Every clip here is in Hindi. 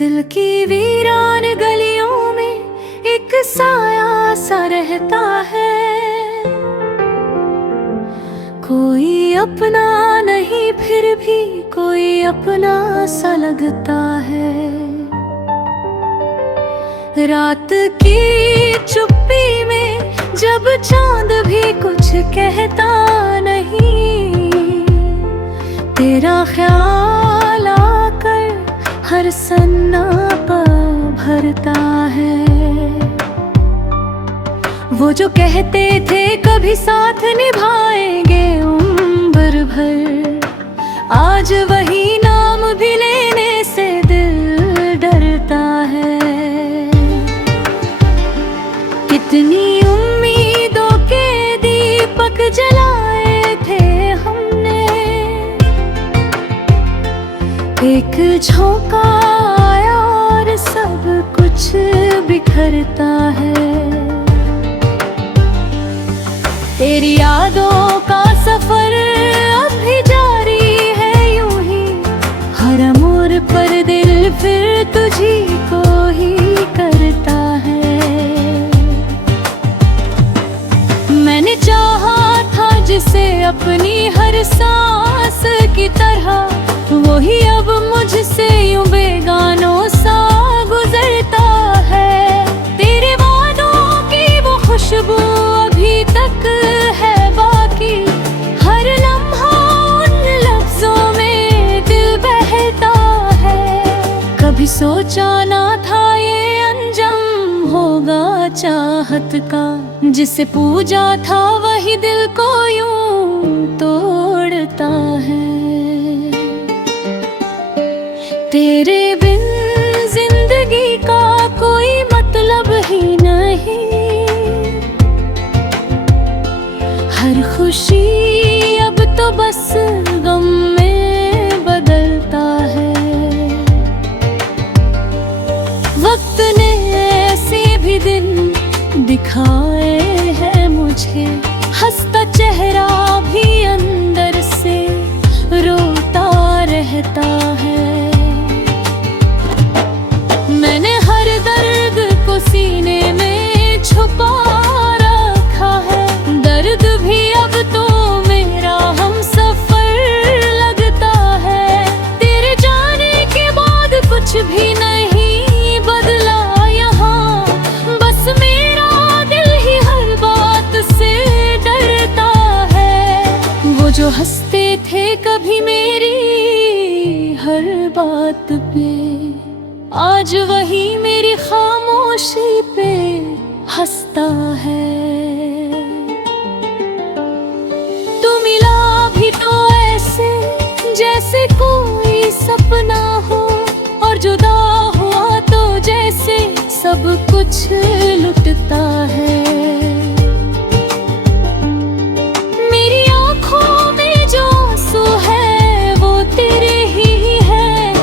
दिल की वीरान गलियों में एक साया सा रहता है। कोई अपना नहीं फिर भी कोई अपना सा लगता है। रात की चुप्पी में जब चांद भी कुछ कहता नहीं, तेरा ख्याल आकर हर सन्नाटा भरता है। वो जो कहते थे कभी साथ निभाएंगे उम्र भर, आज वही नाम भी लेने से दिल डरता है। कितनी उम्मीदों के दीपक जलाए थे हमने, एक झोंका आया और सब कुछ बिखरता है। तेरी यादों का सफर अब भी जारी है यूं ही, हर मोड़ पर दिल फिर तुझी को ही करता है। मैंने चाहा था जिसे अपनी हर सांस की तरह, वही अब मुझसे यूं बेगानों सा गुजरता है। तेरे वादों की वो खुशबू अभी तक है बाकी, हर लम्हा उन लफ्जों में दिल बहता है। कभी सोचा ना था ये अंजाम होगा चाहत का, जिसे पूजा था वही दिल को यूं तोड़ता है। तेरे बिन जिंदगी का कोई मतलब ही नहीं, हर खुशी अब तो बस गम में बदलता है। वक्त ने ऐसे भी दिन दिखाए हैं मुझे, हंसता चेहरा भी अंदर से रोता रहता है। मैंने हर दर्द को सीने में छुपा रखा है, दर्द भी अब तो मेरा हम सफर लगता है। तेरे जाने के बाद कुछ भी नहीं बदला यहाँ, बस मेरा दिल ही हर बात से डरता है। वो जो हंसते थे कभी मेरी हर बात पे, आज वही मेरी खामोशी पे हंसता है। तू मिला भी तो ऐसे जैसे कोई सपना हो, और जुदा हुआ तो जैसे सब कुछ लुटता है। मेरी आँखों में जो आंसू है वो तेरे ही है,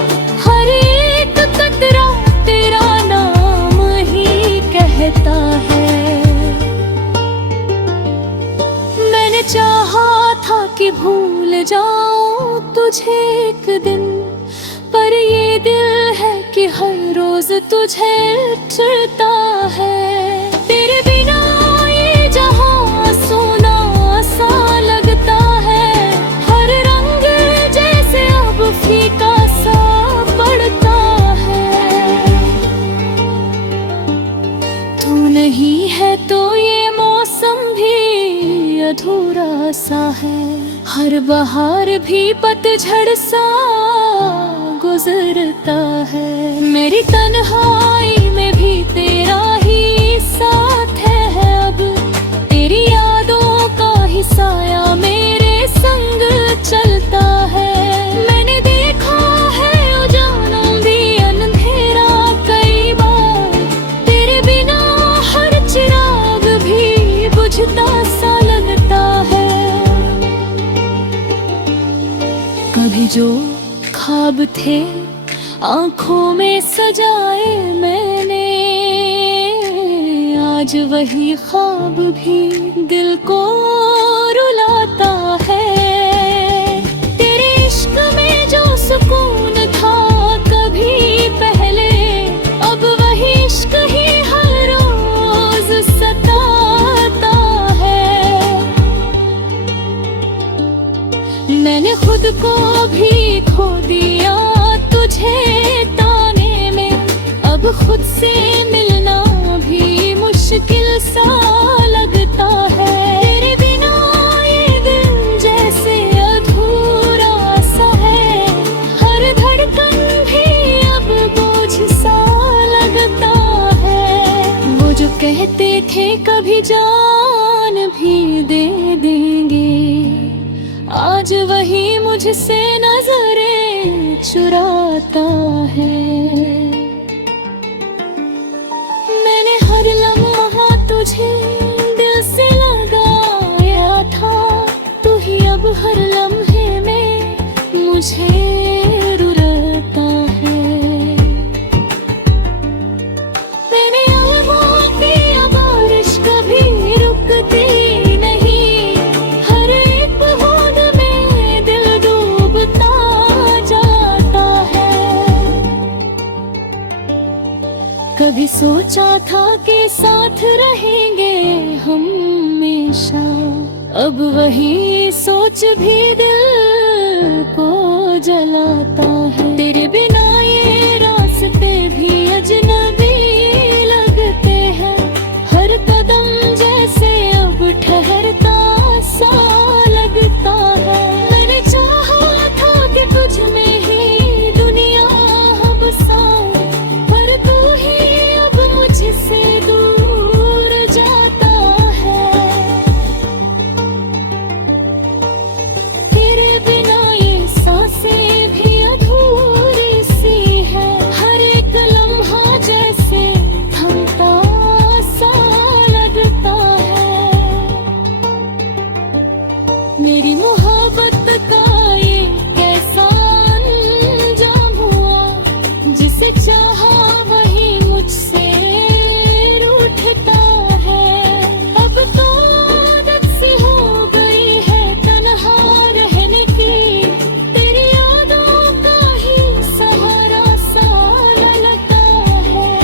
हर एक कतरा तेरा नाम ही कहता है। मैंने चाहा था कि भूल जाऊं तुझे एक दिन, पर ये दिल है कि हर रोज तुझे चिढ़ता है। तेरे बिना ये जहां सोना सा लगता है, हर रंग जैसे अब फीका सा पड़ता है। तू नहीं है तो ये मौसम भी अधूरा सा है, हर बहार भी पतझड़ सा गुजरता है। मेरी तन्हाई में भी तेरा ही साथ है अब, तेरी यादों का ही साया मेरे संग चलता है। मैंने देखा है उजाला भी अंधेरा कई बार, तेरे बिना हर चिराग भी बुझता सा लगता है। कभी जो ख्वाब थे आँखों में सजाए मैंने, आज वही ख्वाब भी दिल को रुलाता है। तेरे इश्क में जो सुकून था कभी पहले कहते थे कभी जान भी दे देंगे, आज वही मुझसे नजरें चुराता है। मैंने हर लम्हा तुझे दिल से लगाया था, तू ही अब हर लम्हे में मुझे रुलाता है। मैंने अलगों की बारिश कभी रुकती नहीं, हर एक बूंद में दिल डूबता जाता है। कभी सोचा था कि साथ रहेंगे हमेशा, अब वही सोच भी दिल को जलाता है। तेरे बिना ये रास्ते भी अजनबी लगते हैं, हर कदम जैसे अब ठहरता सा लगता है। मैंने चाहा था कि तुझ में ही दुनिया अब बसाऊं, पर तू ही अब मुझसे दूर जाता है। तेरे बिना ये सांसें भी अधूरी सी है, हर एक लम्हा जैसे थमता सा लगता है। मेरी मोहब्बत का ये कैसा अंजाम हुआ, जिसे चाहा वही मुझसे रूठता है। अब तो आदत सी हो गई है तन्हा रहने की, तेरी यादों का ही सहारा सा लगता है।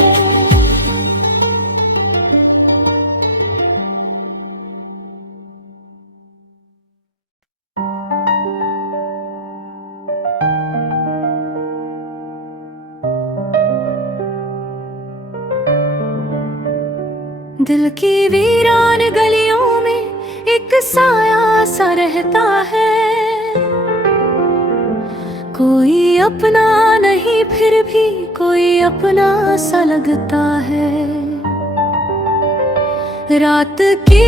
दिल की वीरान गलियों में एक साया सा रहता है, कोई अपना नहीं फिर भी कोई अपना सा लगता है। रात की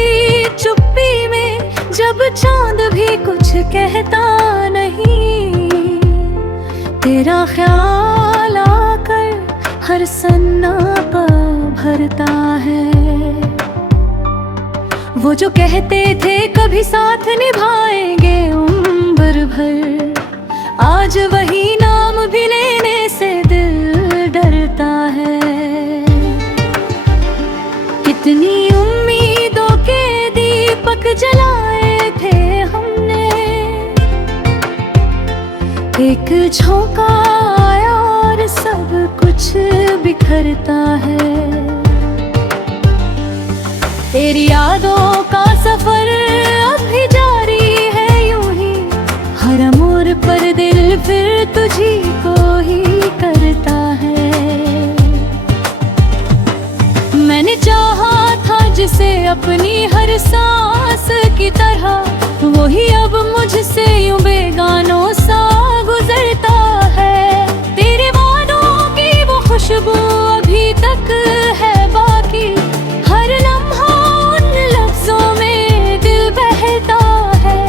चुप्पी में जब चांद भी कुछ कहता नहीं, तेरा ख्याल आकर हर सन्नाटा भरता है। वो जो कहते थे कभी साथ निभाएंगे उम्र भर, आज वही नाम भी लेने से दिल डरता है। कितनी उम्मीदों के दीपक जलाए थे हमने, एक झोंका आया और सब कुछ बिखरता है। तेरी यादों का सफर अब भी जारी है यूं ही, हर मोड़ पर दिल फिर तुझी को ही करता है। मैंने चाहा था जिसे अपनी हर सांस की तरह, वही अब मुझसे यूं बेगानों सा गुजरता है। तेरे वादों की वो खुशबू अभी तक है बाकी, हर लम्हा उन लफ्जों में दिल बहता है।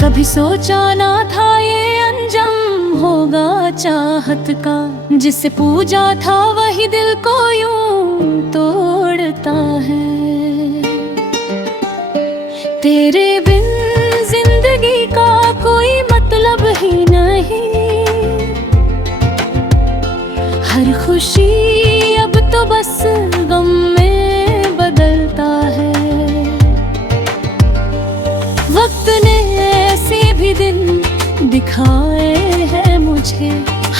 कभी सोचा ना था ये अंजाम होगा चाहत का, जिसे पूजा था वही दिल को यूं तोड़ता है। तेरे बिन जिंदगी का कोई मतलब ही नहीं, हर खुशी अब तो बस गम में बदलता है। वक्त ने ऐसे भी दिन दिखाए हैं मुझे,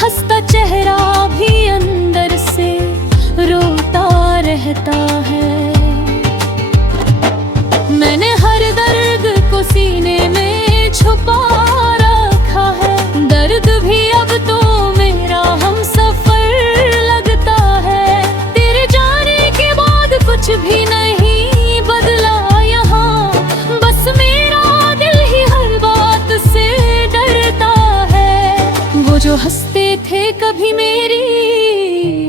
हंसता चेहरा भी अंदर से रोता रहता है। मैंने हर दर्द को सीने में छुपा रखा है, दर्द भी अब तो मेरा हम सफर लगता है। तेरे जाने के बाद कुछ भी नहीं बदला यहाँ, बस मेरा दिल ही हर बात से डरता है। वो जो हंसते थे कभी मेरी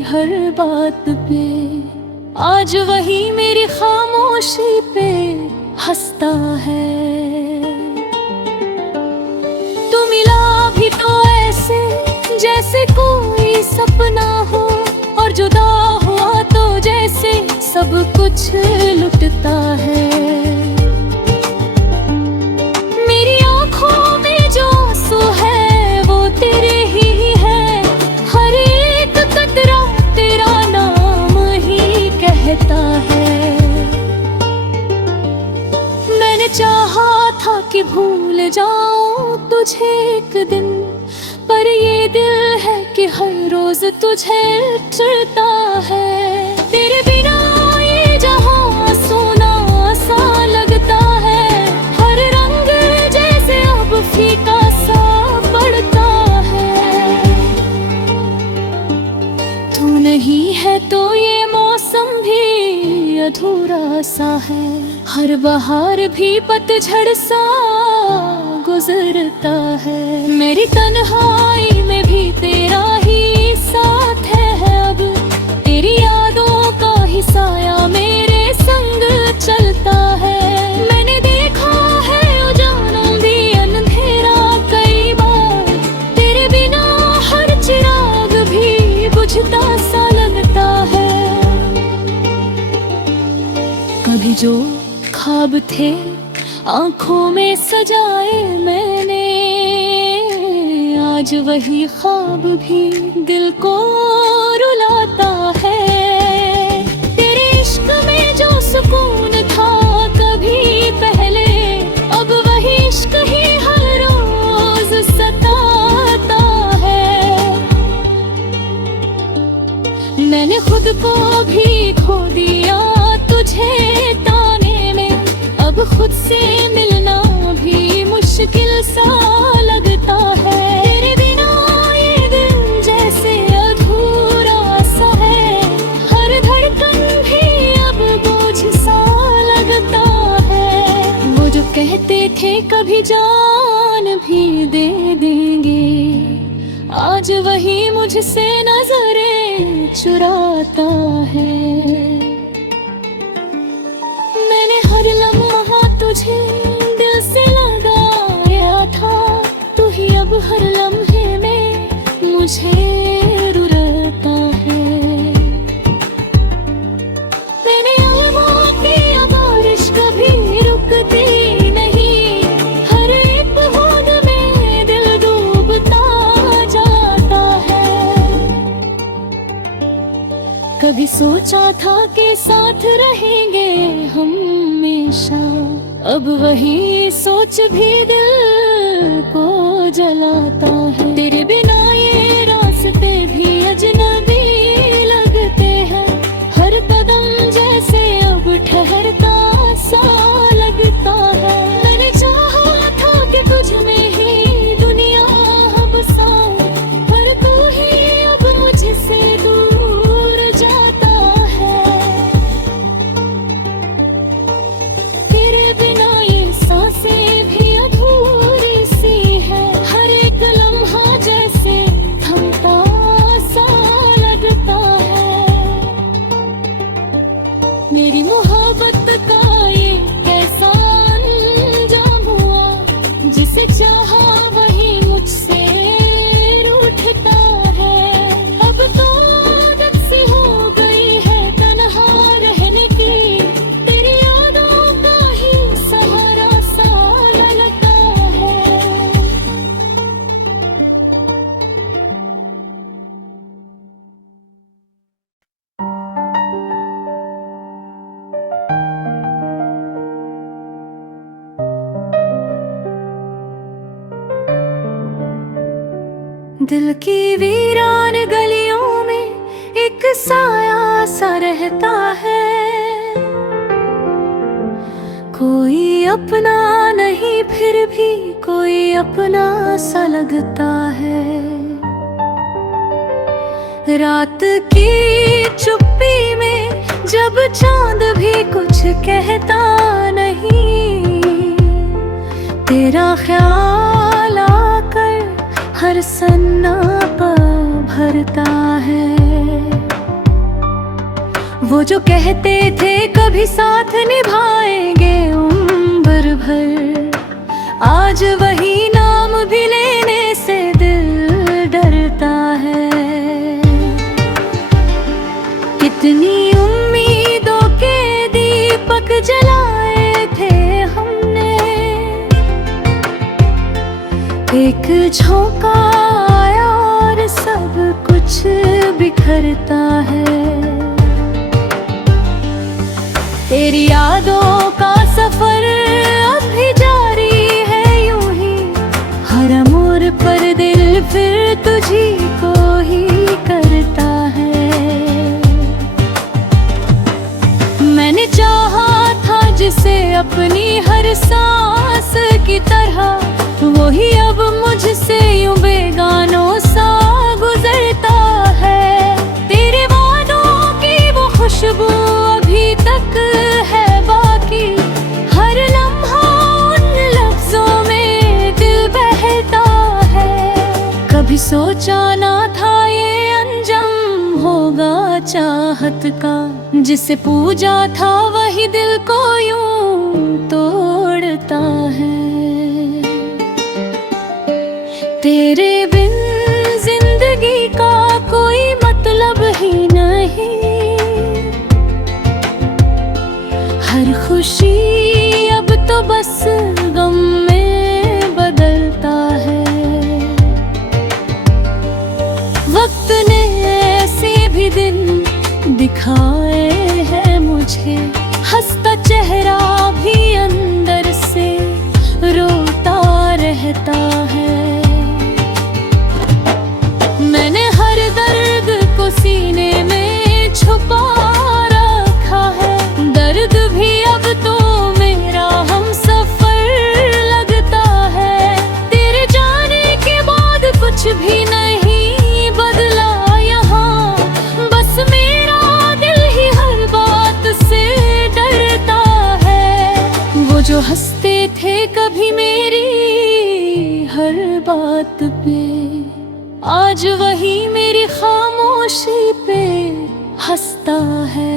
हर बात पे, आज वही मेरी हंसता है। तू मिला भी तो ऐसे जैसे कोई सपना हो, और जुदा हुआ तो जैसे सब कुछ लुटता है। मेरी आंखों में जो आंसू है वो तेरे ही है, हर एक कतरा तेरा नाम ही कहता है। मैंने चाहा था कि भूल जाऊं तुझे एक दिन, पर ये दिल है कि हर रोज तुझे चढ़ता है। तेरे बिना ये जहां सोना सा लगता है, हर रंग जैसे अब फीका सा पड़ता है। तू नहीं है तो ये मौसम भी अधूरा सा है, हर बहार भी पतझड़ सा गुजरता है। मेरी तन्हाई में भी तेरा ही साथ है अब, तेरी यादों का ही साया मेरे संग चलता है। मैंने देखा है उजालों भी अंधेरा कई बार, तेरे बिना हर चिराग भी बुझता सा लगता है। कभी जो ख्वाब थे आंखों में सजाए मैंने, आज वही ख्वाब भी दिल को रुलाता है। तेरे इश्क में जो सुकून था कभी पहले, अब वही इश्क ही हर रोज सताता है। मैंने खुद को भी खो दिया तुझे ताने में, अब खुद से मिलना भी मुश्किल सा लगता है। तेरे बिना ये दिल जैसे अधूरा सा है, हर धड़कन भी अब बोझ सा लगता है। वो जो कहते थे कभी जान भी दे देंगे, आज वही मुझसे नजरें चुराता है। मैंने हर लम्हा तुझे दिल से लगाया था, तू ही अब हर लम्हे में मुझे रुलाता है। मैंने अलगों की बारिश कभी रुकती नहीं, हर एक बूंद में दिल डूबता जाता है। कभी सोचा था कि साथ रहेंगे हमेशा, अब वही सोच भी दिल को जलाता है। तेरे बिना ये रास्ते भी अजनबी लगते हैं, हर कदम जैसे अब ठहरता सा लगता है। मैंने चाहा था कि तुझ में ही दुनिया अब बसाऊं, पर तू ही अब मुझसे दूर जाता है। तेरे बिना ये सांसें भी अधूरी सी है, हर एक लम्हा जैसे थमता सा लगता है। मेरी मोहब्बत का ये कैसा अंजाम हुआ, जिसे चाहा वही मुझसे रूठता है। अब तो आदत सी हो गई है तन्हा रहने की, तेरी यादों का ही सहारा सा लगता है। दिल की वीरान गलियों में एक साया सा रहता है, कोई अपना नहीं फिर भी कोई अपना सा लगता है। रात की चुप्पी में जब चांद भी कुछ कहता नहीं, तेरा ख्याल आकर हर सन्नाटा भरता है। वो जो कहते थे कभी साथ निभाएंगे दीपक जलाए थे हमने, एक झोंका आया और सब कुछ बिखरता है। तेरी यादों का सफर अब भी जारी है यूं ही, हर मोड़ पर दिल फिर तुझी को ही करता है। मैंने चाहा था जिसे अपनी हर सांस की तरह, वही अब मुझसे यूं बेगानों सा गुजरता है। तेरे वादों की वो खुशबू अभी तक है बाकी, हर लम्हा उन लफ्जों में दिल बहता है। कभी सोचा ना था ये अंजाम होगा चाहत का, जिसे पूजा था वही दिल को यूं तोड़ता है। तेरे बिन जिंदगी का कोई मतलब ही नहीं, हर खुशी अब तो बस गम में बदलता है। वक्त ने ऐसे भी दिन दिखाए हैं मुझे, हंसता चेहरा भी अंदर से रोता रहता है। मैंने हर दर्द को सीने में छुपा रखा है, दर्द भी अब तो मेरा हमसफर लगता है। तेरे जाने के बाद कुछ भी नहीं बदला यहाँ, बस मेरा दिल ही हर बात से डरता है। वो जो हंसते थे कभी मेरी हर बात पे, आज वही मेरी खामोशी पे हंसता है।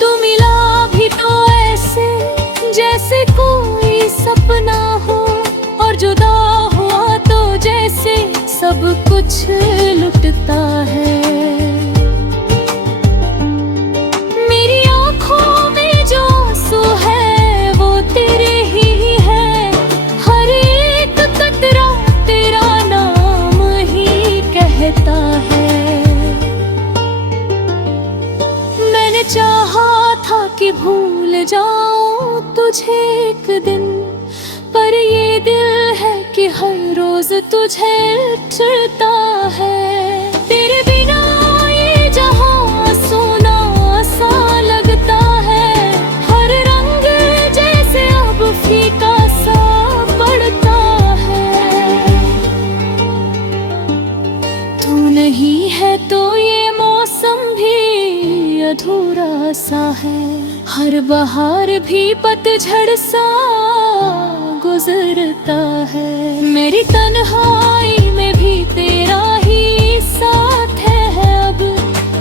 तू मिला भी तो ऐसे जैसे कोई सपना हो, और जुदा हुआ तो जैसे सब कुछ लुटता है। मेरी आँखों में जो आंसू है वो तेरे ही है, हर एक कतरा तेरा नाम ही कहता है। मैंने चाहा था कि भूल जाऊं तुझे एक दिन, पर ये दिल है कि हर रोज तुझे चिढ़ता है। तेरे बिना ये जहां सोना सा लगता है, हर रंग जैसे अब फीका सा पड़ता है। तू नहीं है तो ये मौसम भी अधूरा सा है, हर बहार भी पतझड़ सा गुजरता है। मेरी तन्हाई में भी तेरा ही साथ है अब,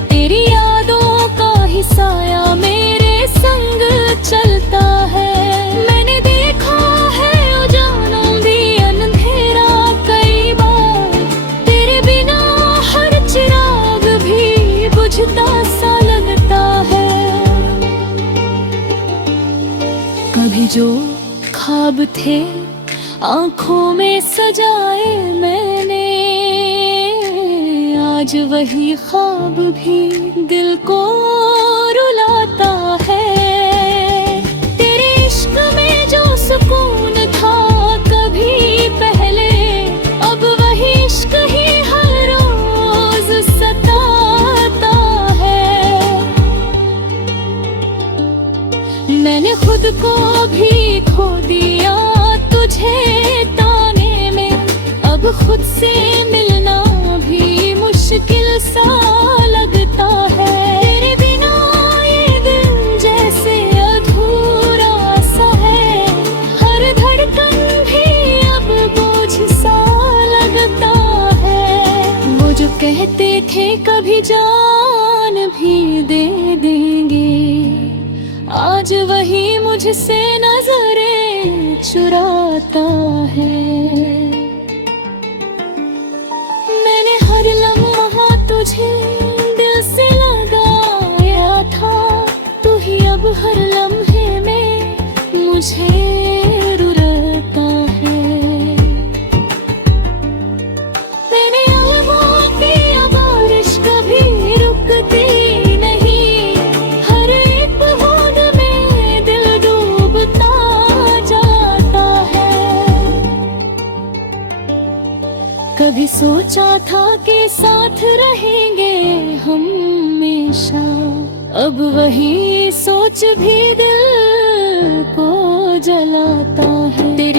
तेरी यादों का ही साया मेरे संग चलता है। मैंने देखा है उजालों भी अंधेरा कई बार, तेरे बिना हर चिराग भी बुझता सा लगता है। कभी जो ख्वाब थे आँखों में सजाए मैंने, आज वही ख्वाब भी दिल को रुलाता है। तेरे इश्क में जो सुकून था कभी पहले, अब वही इश्क ही हर रोज सताता है। मैंने खुद को भी खो दिया तुझे ताने में, अब खुद से मिलना भी मुश्किल सा लगता है। तेरे बिना ये दिल जैसे अधूरा सा है, हर धड़कन भी अब बोझ सा लगता है। वो जो कहते थे कभी जान भी दे देंगे, आज वही मुझसे नजरें चुराता है। मैंने हर लम्हा तुझे दिल से लगाया था, मुझे रुलाता है। मैंने अलगों की बारिश कभी रुकती नहीं, हर एक बूंद में दिल डूबता जाता है। कभी सोचा था कि साथ रहेंगे हमेशा, अब वही सोच भी दिल को जलाता है। तेरी